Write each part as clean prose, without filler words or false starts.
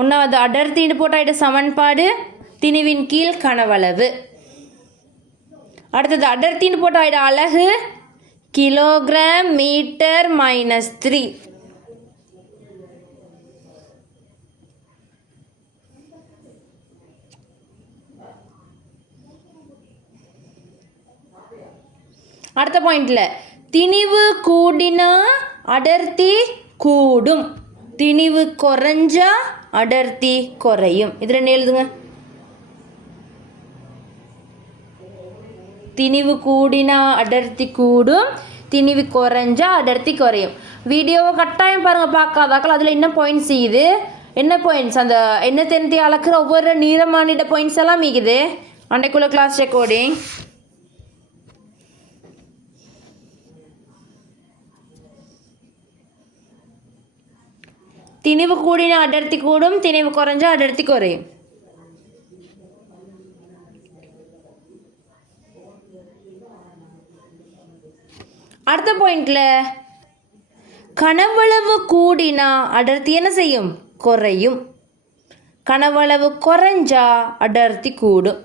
ஒன்றாவது அடர்த்தின்னு போட்டால் சமன்பாடு திணிவின் கீழ் கனவளவு. அடுத்தது அடர்த்தின்னு போட்டால் அலகு கிலோகிராம் மீட்டர் -3. அடுத்த பாயிண்ட்ல திணிவு கூடினா அடர்த்தி கூடும், திணிவு குறைஞ்சா அடர்த்தி குறையும். இது ரெண்டு எழுதுங்க. திணிவு கூடினா அடர்த்தி கூடும், திணிவு குறைஞ்சா அடர்த்தி குறையும். வீடியோவை கட்டாயம் பாருங்கள், பார்க்காதாக்கள். அதில் என்ன பாயிண்ட்ஸ் இது, என்ன பாயிண்ட்ஸ், அந்த என்ன தெரிஞ்சு அளக்குற ஒவ்வொரு நீளமானிட பாயிண்ட்ஸ் எல்லாம் மிகுது அன்றைக்குள்ள கிளாஸ் ரெக்கார்டிங். திணிவு கூடினா அடர்த்தி கூடும், திணிவு குறைஞ்சா அடர்த்தி குறையும். அடுத்த பாயிண்ட்ல கனவளவு கூடினா அடர்த்தி என்ன செய்யும், குறையும். கனவளவு குறைஞ்சா அடர்த்தி கூடும்.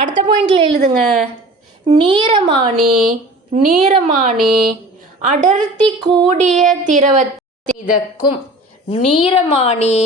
அடுத்த பாயிண்ட்ல எழுதுங்க. நீரமானி அடர்த்தி கூடிய திரவத்தை மிதக்கும். நீரமானி